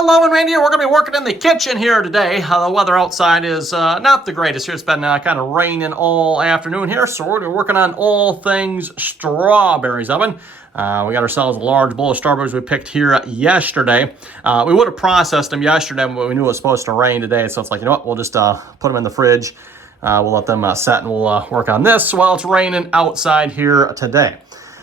Hello and Randy, we're going to be working in the kitchen here today. The weather outside is not the greatest here. It's been kind of raining all afternoon here, so we're going to be working on all things strawberries oven. We got ourselves a large bowl of strawberries we picked here yesterday. We would have processed them yesterday, but we knew it was supposed to rain today, so it's like, you know what, we'll just put them in the fridge. We'll let them set and we'll work on this while it's raining outside here today.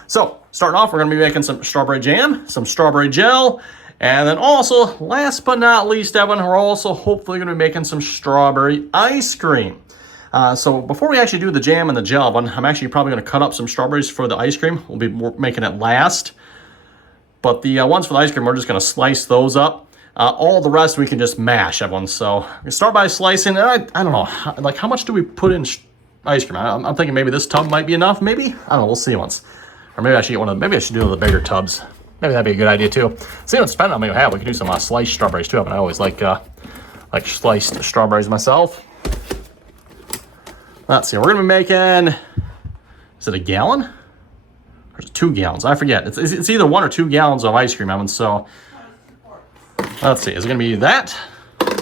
So, starting off, we're going to be making some strawberry jam, some strawberry gel, and then also, last but not least, Evan, we're also hopefully going to be making some strawberry ice cream. So before we actually do the jam and the gel, Evan, I'm actually probably going to cut up some strawberries for the ice cream. We'll be making it last. But the ones for the ice cream, we're just going to slice those up. All the rest we can just mash, Evan. So we start by slicing. And I don't know, how much do we put in ice cream? I'm thinking maybe this tub might be enough, maybe? I don't know, we'll see once. Or maybe I should get maybe I should do one of the bigger tubs. Maybe that'd be a good idea too. See what's depending on what we have. We can do some sliced strawberries too. I always like sliced strawberries myself. Let's see. We're gonna be making. Is it a gallon? Or is it 2 gallons? I forget. It's either 1 or 2 gallons of ice cream, Evan. So let's see. Is it gonna be that,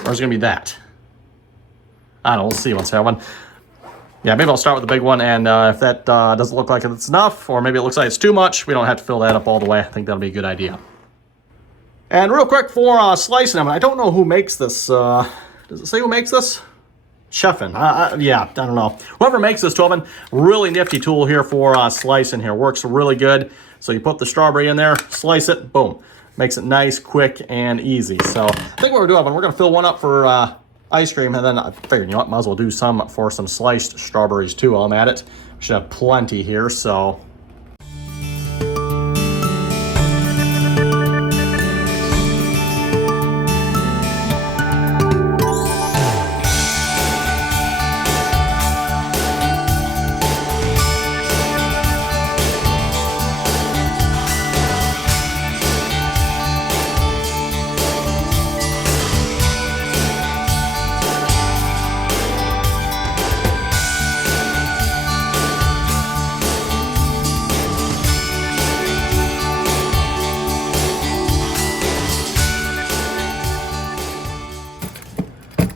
or is it gonna be that? I don't know. We'll see what's happening. Yeah, maybe I'll start with the big one, and if that doesn't look like it's enough, or maybe it looks like it's too much, we don't have to fill that up all the way. I think that'll be a good idea. And real quick for slicing them, I don't know who makes this. Does it say who makes this? Chefin. Yeah, I don't know. Whoever makes this, Tobin, really nifty tool here for slicing here. Works really good. So you put the strawberry in there, slice it, boom. Makes it nice, quick, and easy. So I think what we're doing, we're going to fill one up for ice cream, and then I figured, you know what, might as well do some for some sliced strawberries too while I'm at it. We should have plenty here, so.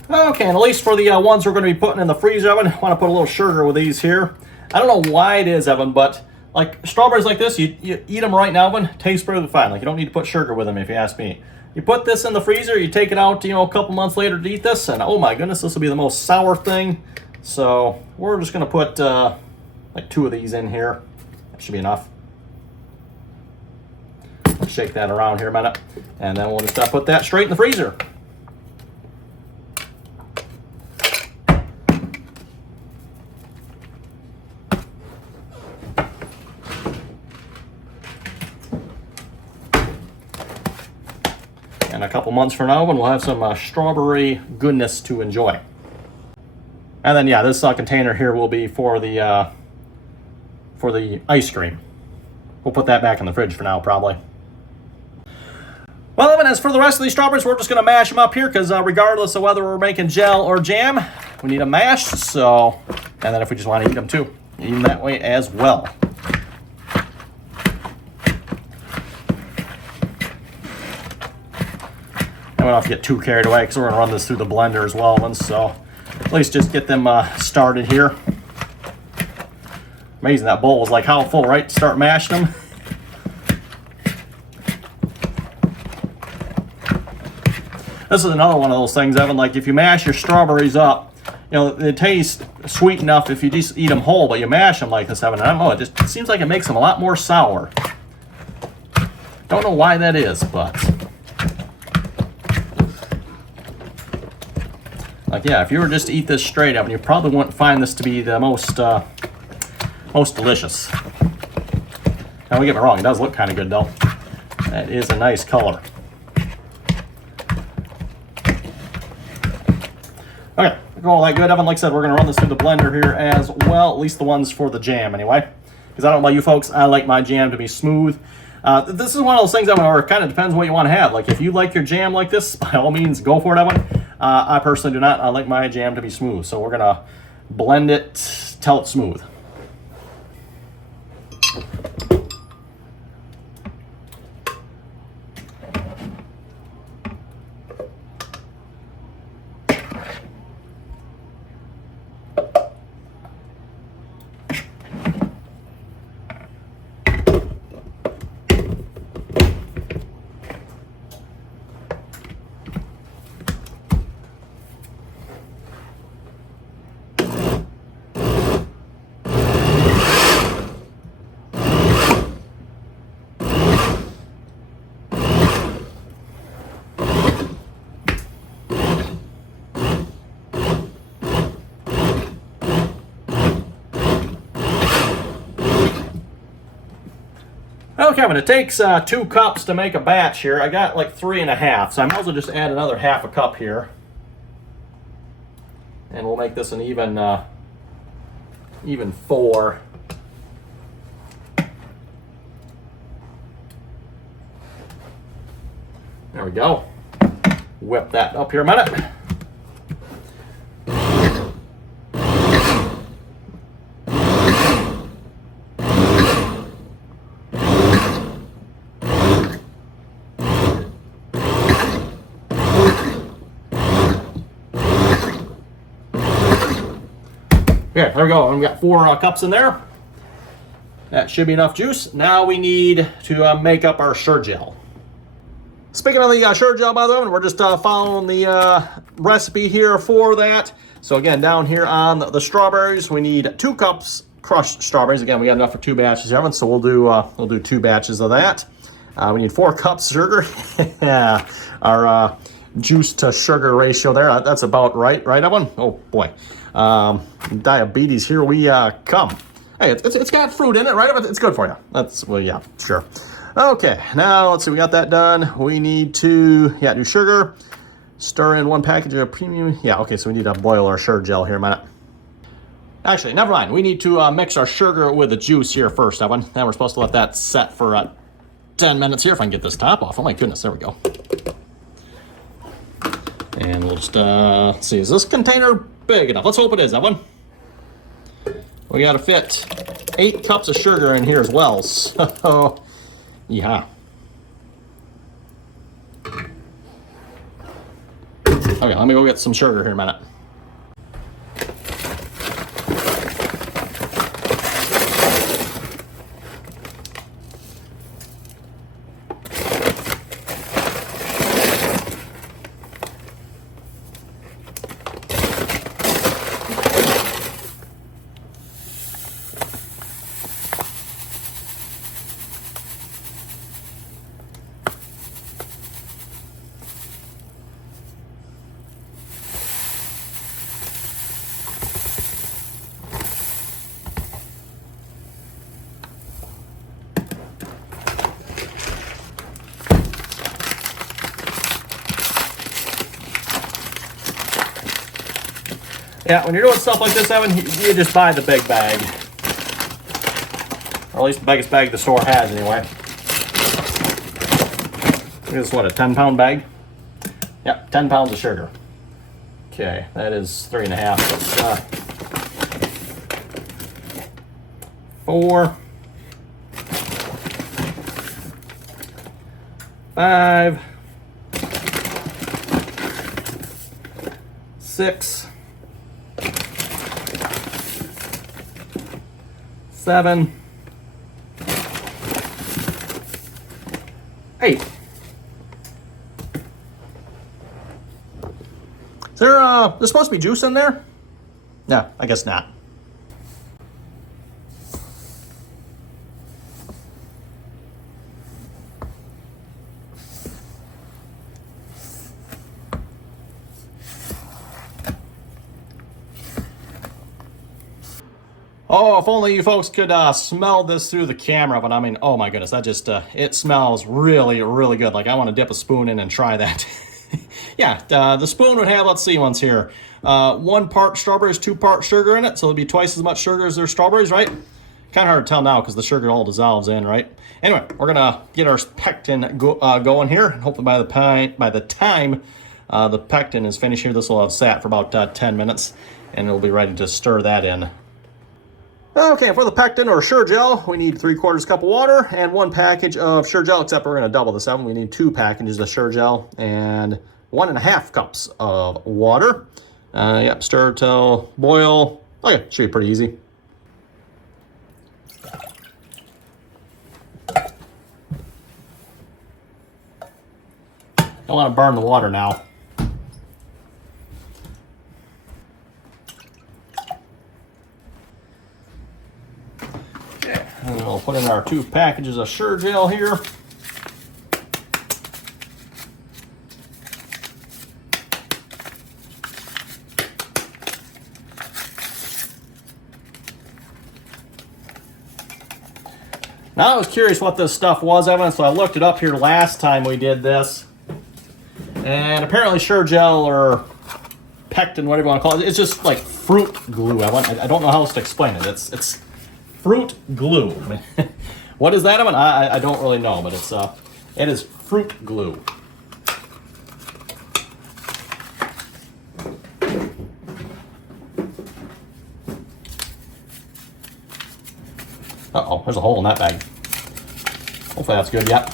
Okay, and at least for the ones we're going to be putting in the freezer oven, I want to put a little sugar with these here. I don't know why it is, Evan, but like strawberries like this, you eat them right now, Evan, tastes perfectly fine. Like you don't need to put sugar with them if you ask me. You put this in the freezer, you take it out, a couple months later to eat this, and oh my goodness, this will be the most sour thing. So we're just going to put like 2 of these in here. That should be enough. I'll shake that around here a minute, and then we'll just put that straight in the freezer. And a couple months from now, and we'll have some strawberry goodness to enjoy. And then, yeah, this container here will be for the ice cream. We'll put that back in the fridge for now, probably. Well, Evan, as for the rest of these strawberries, we're just going to mash them up here because regardless of whether we're making gel or jam, we need them mashed. So, and then if we just want to eat them too, eat them that way as well. We don't have to get too carried away because we're going to run this through the blender as well, and so at least just get them started here. Amazing, that bowl was like how full, right? Start mashing them. This is another one of those things, Evan, like if you mash your strawberries up, they taste sweet enough if you just eat them whole, but you mash them like this, Evan, I don't know, it seems like it makes them a lot more sour. Don't know why that is, but like, yeah, if you were just to eat this straight up, you probably wouldn't find this to be the most delicious. Now, don't get me wrong, it does look kind of good, though. That is a nice color. Okay, got all that good, Evan. Like I said, we're going to run this through the blender here as well, at least the ones for the jam, anyway. Because I don't know about you folks, I like my jam to be smooth. This is one of those things, Evan, where it kind of depends what you want to have. Like, if you like your jam like this, by all means, go for it, Evan. I personally do not. I like my jam to be smooth, so we're going to blend it till it's smooth. Okay, when it takes 2 cups to make a batch here, I got like 3.5, so I might as well just add another half a cup here. And we'll make this an even 4. There we go. Whip that up here a minute. Okay, there we go. We've got 4 cups in there. That should be enough juice. Now we need to make up our sugar gel. Speaking of the sugar gel, by the way, we're just following the recipe here for that. So again, down here on the strawberries, we need 2 cups crushed strawberries. Again, we got enough for 2 batches, Evan, so we'll do 2 batches of that. We need 4 cups of sugar. Yeah, our juice to sugar ratio there, that's about right, Evan? Oh boy, diabetes, here we come. Hey, it's got fruit in it, right? It's good for you. Well, yeah, sure. Okay, now let's see, we got that done. We need to, do sugar. Stir in 1 package of premium. Yeah, okay, so we need to boil our sugar gel here a minute. Actually, never mind. We need to mix our sugar with the juice here first, Evan. Then we're supposed to let that set for 10 minutes here if I can get this top off. Oh my goodness, there we go. And we'll just, let's see, is this container big enough? Let's hope it is, Evan. We gotta fit 8 cups of sugar in here as well, so... Yeah. Okay, let me go get some sugar here in a minute. Yeah, when you're doing stuff like this, Evan, you just buy the big bag. Or at least the biggest bag the store has, anyway. This is what, a 10-pound bag? Yep, 10 pounds of sugar. Okay, that is 3.5. That's 4, 5, 6, 7, 8. Is there's supposed to be juice in there? No, I guess not. Oh, if only you folks could smell this through the camera, but I mean, oh my goodness, that just, it smells really, really good. Like, I want to dip a spoon in and try that. Yeah, the spoon would have, let's see, ones here. 1 part strawberries, 2 part sugar in it, so it'll be twice as much sugar as their strawberries, right? Kind of hard to tell now because the sugar all dissolves in, right? Anyway, we're gonna get our pectin going here, and hopefully by the time the pectin is finished here, this will have sat for about 10 minutes, and it'll be ready to stir that in. Okay, for the pectin or sugar gel, we need 3/4 cup of water and 1 package of sugar gel, except we're going to double this up. We need 2 packages of sugar gel and 1.5 cups of water. Yep, stir till boil. Okay, should be pretty easy. Don't want to burn the water now. And we'll put in our 2 packages of sugar gel here. Now I was curious what this stuff was, Evan, so I looked it up here last time we did this. And apparently Gel or pectin, whatever you want to call it, it's just like fruit glue, Evan. I don't know how else to explain it. It's fruit glue. What is that, Evan? I don't really know, but it is fruit glue. Uh-oh, there's a hole in that bag. Hopefully that's good, yep.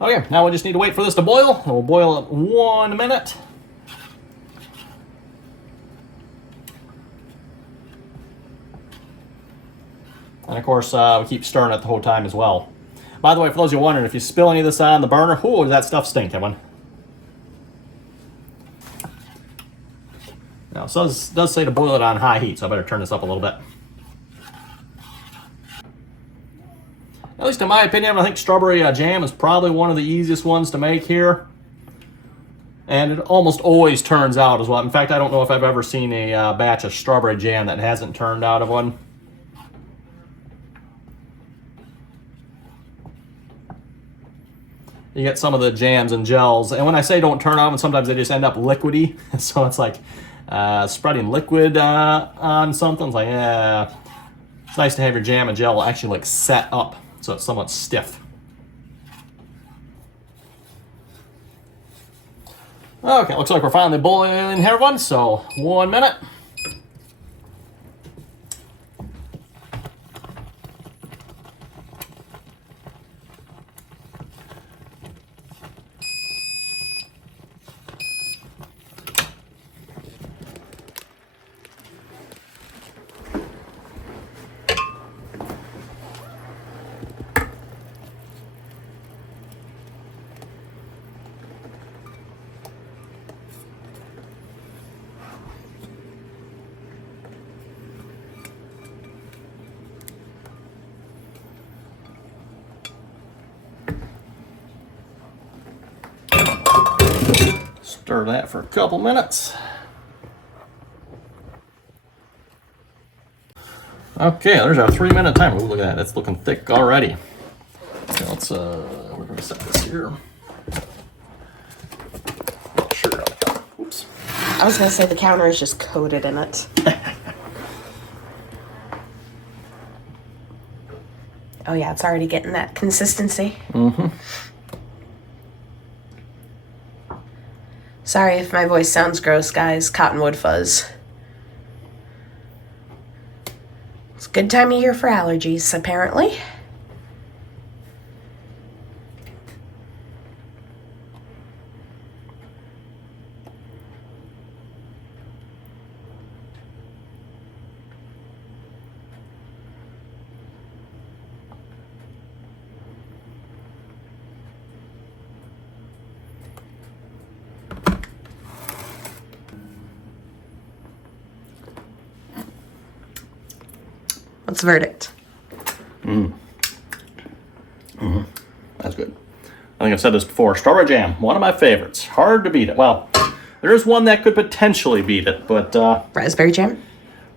Okay, now we just need to wait for this to boil. We'll boil it 1 minute. And of course, we keep stirring it the whole time as well. By the way, for those of you wondering, if you spill any of this on the burner, ooh, does that stuff stink, Evan? Now, it does say to boil it on high heat, so I better turn this up a little bit. At least in my opinion, I think strawberry jam is probably one of the easiest ones to make here. And it almost always turns out as well. In fact, I don't know if I've ever seen a batch of strawberry jam that hasn't turned out of one. You get some of the jams and gels, and when I say don't turn on, sometimes they just end up liquidy. So it's like spreading liquid on something. It's like, yeah, it's nice to have your jam and gel actually like set up so it's somewhat stiff. Okay, looks like we're finally boiling here, everyone. So 1 minute. Stir that for a couple minutes. Okay, there's our 3 minute timer. Ooh, look at that, it's looking thick already. Okay, let's we're gonna set this here. Sure. Oops. I was gonna say the counter is just coated in it. Oh yeah, it's already getting that consistency. Mm-hmm. Sorry if my voice sounds gross, guys. Cottonwood fuzz. It's a good time of year for allergies, apparently. What's the verdict? That's good. I think I've said this before. Strawberry jam, one of my favorites. Hard to beat it. Well, there is one that could potentially beat it, but Raspberry jam?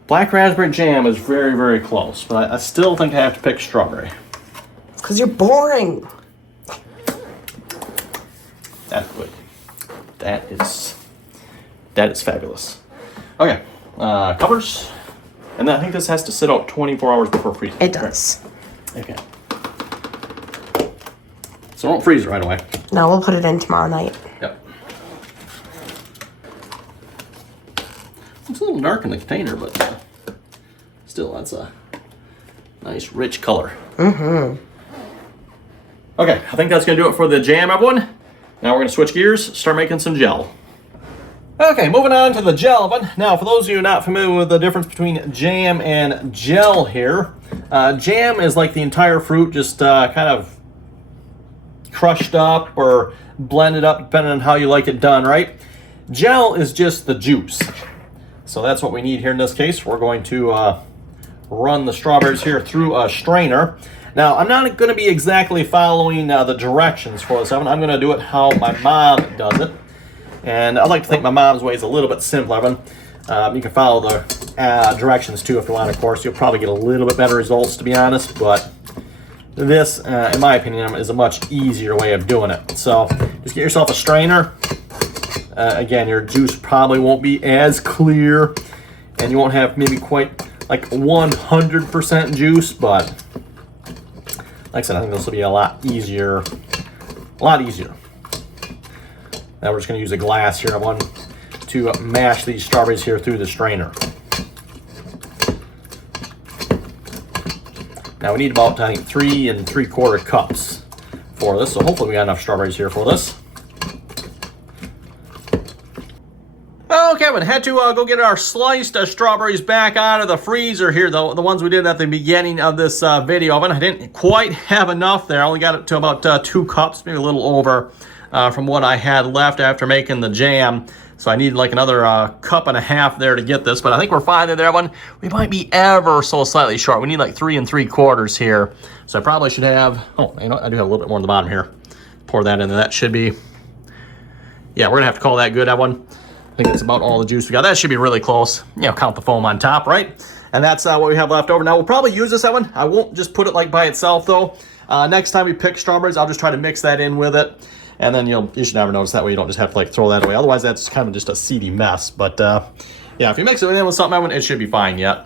black raspberry jam is very, very close. But I still think I have to pick strawberry. It's because you're boring. That's good. That is fabulous. Okay, covers. And then I think this has to sit out 24 hours before freezing. It does. Okay. So don't freeze it right away. No, we'll put it in tomorrow night. Yep. It's a little dark in the container, but still, that's a nice, rich color. Mm-hmm. Okay, I think that's going to do it for the jam, everyone. Now we're going to switch gears, start making some gel. Okay, moving on to the gel oven. Now, for those of you not familiar with the difference between jam and gel here, jam is like the entire fruit just kind of crushed up or blended up, depending on how you like it done, right? Gel is just the juice. So that's what we need here in this case. We're going to run the strawberries here through a strainer. Now, I'm not going to be exactly following the directions for this oven. I'm going to do it how my mom does it. And I like to think my mom's way is a little bit simpler. You can follow the directions too if you want, of course. You'll probably get a little bit better results, to be honest. But this, in my opinion, is a much easier way of doing it. So just get yourself a strainer. Again, your juice probably won't be as clear. And you won't have maybe quite like 100% juice, but like I said, I think this will be a lot easier. Now we're just going to use a glass here, one to mash these strawberries here through the strainer. Now we need about, I think, 3 3/4 cups for this, so hopefully we got enough strawberries here for this. Okay, we had to go get our sliced strawberries back out of the freezer here, the ones we did at the beginning of this video oven. I didn't quite have enough there. I only got it to about 2 cups, maybe a little over from what I had left after making the jam. So I needed like another 1.5 cups there to get this, but I think we're fine there, one. We might be ever so slightly short. We need like 3 3/4 here. So I probably should have, oh, you know what? I do have a little bit more on the bottom here. Pour that in there. That should be, yeah, we're gonna have to call that good, that one. I think it's about all the juice we got. That should be really close. You know, count the foam on top, right? And that's what we have left over. Now, we'll probably use this one. I won't just put it like by itself, though. Next time we pick strawberries, I'll just try to mix that in with it. And then you should never notice. That way you don't just have to like throw that away. Otherwise, that's kind of just a seedy mess. But yeah, if you mix it in with something, it should be fine yet.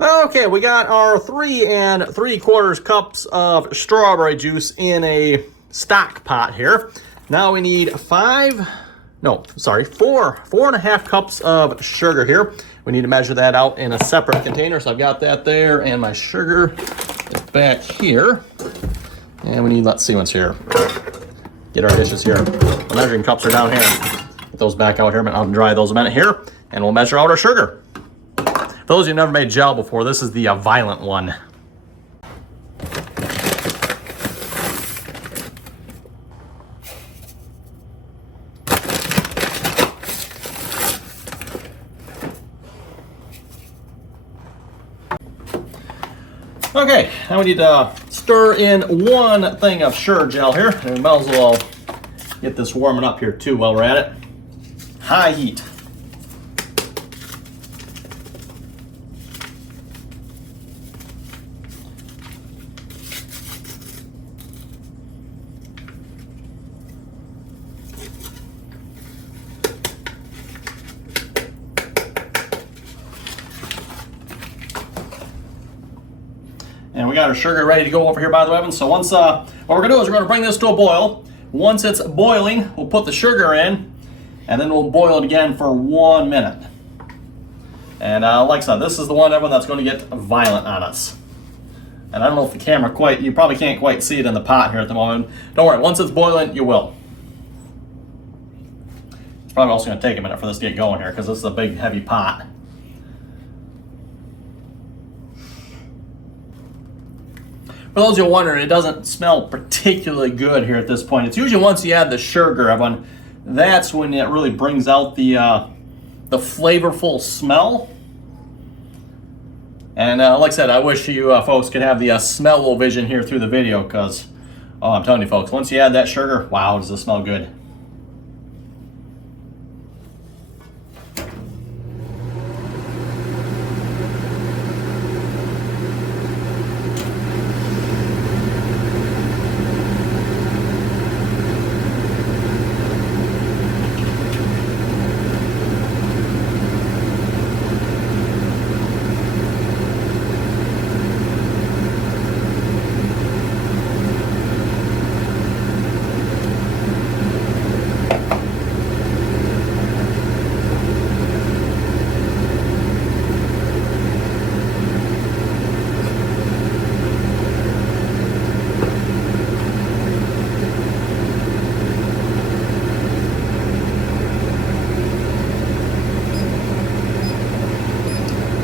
Okay, we got our 3 3/4 cups of strawberry juice in a stock pot here. Now we need 4.5 cups of sugar here. We need to measure that out in a separate container. So I've got that there, and my sugar is back here. And we need, let's see what's here. Get our dishes here. The measuring cups are down here. Get those back out here. I'll dry those a minute here, and we'll measure out our sugar. For those of you who never made gel before, this is the violent one. Okay, now we need to stir in 1 thing of sugar gel here. And we might as well get this warming up here too while we're at it. High heat. And we got our sugar ready to go over here, by the way. So once, what we're gonna do is we're gonna bring this to a boil. Once it's boiling, we'll put the sugar in, and then we'll boil it again for 1 minute. And like I said, this is the one, everyone, that's gonna get violent on us. And I don't know if the camera you probably can't quite see it in the pot here at the moment. Don't worry, once it's boiling, you will. It's probably also gonna take a minute for this to get going here, because this is a big, heavy pot. For those of you wondering, it doesn't smell particularly good here at this point. It's usually once you add the sugar, everyone, that's when it really brings out the flavorful smell. And like I said, I wish you folks could have the smell-o-vision here through the video, because, oh, I'm telling you folks, once you add that sugar, wow, does it smell good.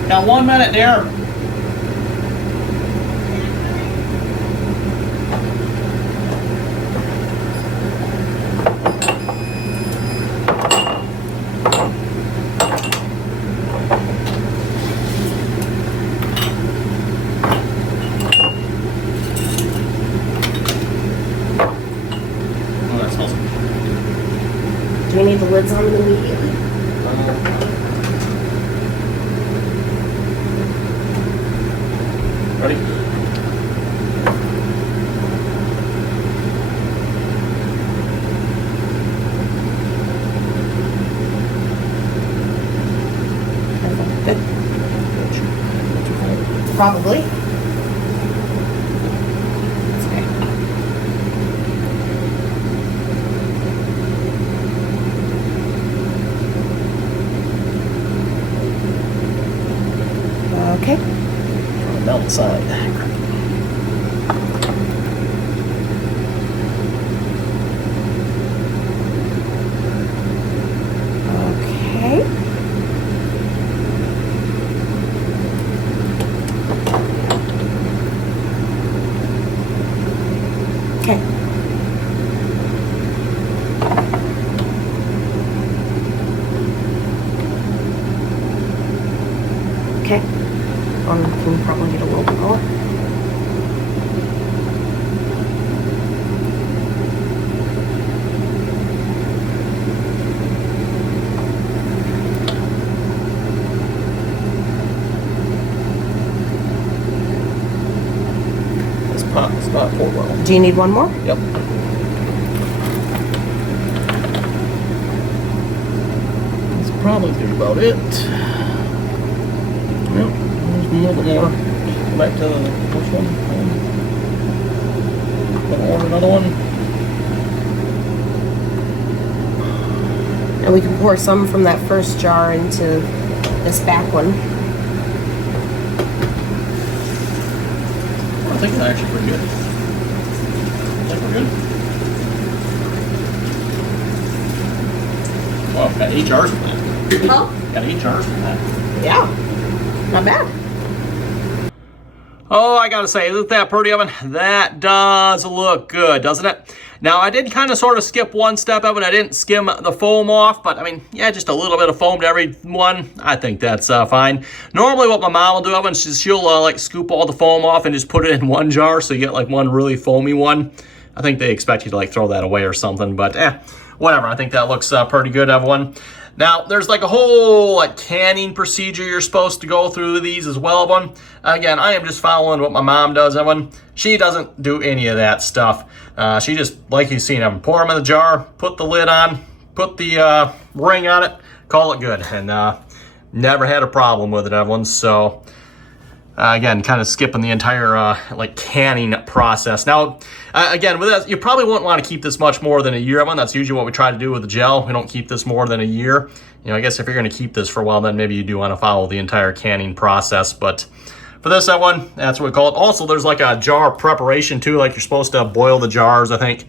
Got 1 minute there. the lids on them immediately. Ready? Good. Probably. That's okay. Okay. Down the side. Okay. Okay. Okay. Can probably get a little bit more. It's not pour well. Do you need one more? Yep. That's probably about it. Yep. There's a little bit more. Go back to the first one. Gonna order another one. And we can pour some from that first jar into this back one. I think it's actually pretty good. I think we're good. Wow, got 8 jars from that. Huh? Got 8 jars from that. Yeah. Not bad. Oh, I gotta say, isn't that pretty, Evan? That does look good, doesn't it? Now, I did kind of sort of skip one step, Evan. I didn't skim the foam off, but I mean, yeah, just a little bit of foam to every one. I think that's fine. Normally, what my mom will do, Evan, she'll like scoop all the foam off and just put it in one jar, so you get like one really foamy one. I think they expect you to like throw that away or something, but whatever. I think that looks pretty good, everyone. Now, there's like a whole like canning procedure you're supposed to go through these as well, Evan. Again, I am just following what my mom does, Evan. She doesn't do any of that stuff. She just, like you've seen, Evan, pour them in the jar, put the lid on, put the ring on it, call it good, and never had a problem with it, Evan. So, again, kind of skipping the entire like canning process. Now, again, with this, you probably wouldn't want to keep this much more than a year, Evan. That's usually what we try to do with the gel. We don't keep this more than a year. You know, I guess if you're going to keep this for a while, then maybe you do want to follow the entire canning process. But for this one, that's what we call it. Also, there's like a jar preparation too, like you're supposed to boil the jars, I think.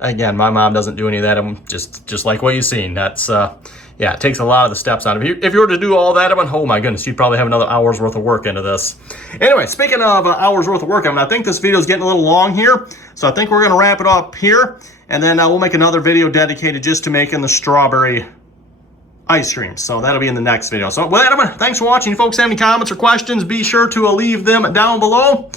Again, my mom doesn't do any of that. I'm just like what you've seen. That's yeah, it takes a lot of the steps out. If you were to do all that, oh my goodness, you'd probably have another hour's worth of work into this. Anyway, speaking of hours worth of work, I think this video is getting a little long here, so I think we're going to wrap it up here, and then we'll make another video dedicated just to making the strawberry ice cream. So that'll be in the next video. So with that, thanks for watching. If folks have any comments or questions, be sure to leave them down below.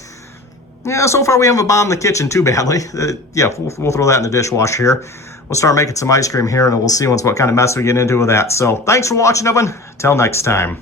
Yeah, so far we haven't bombed the kitchen too badly. Yeah, we'll throw that in the dishwasher here. We'll start making some ice cream here, and then we'll see what kind of mess we get into with that. So thanks for watching, everyone. Till next time.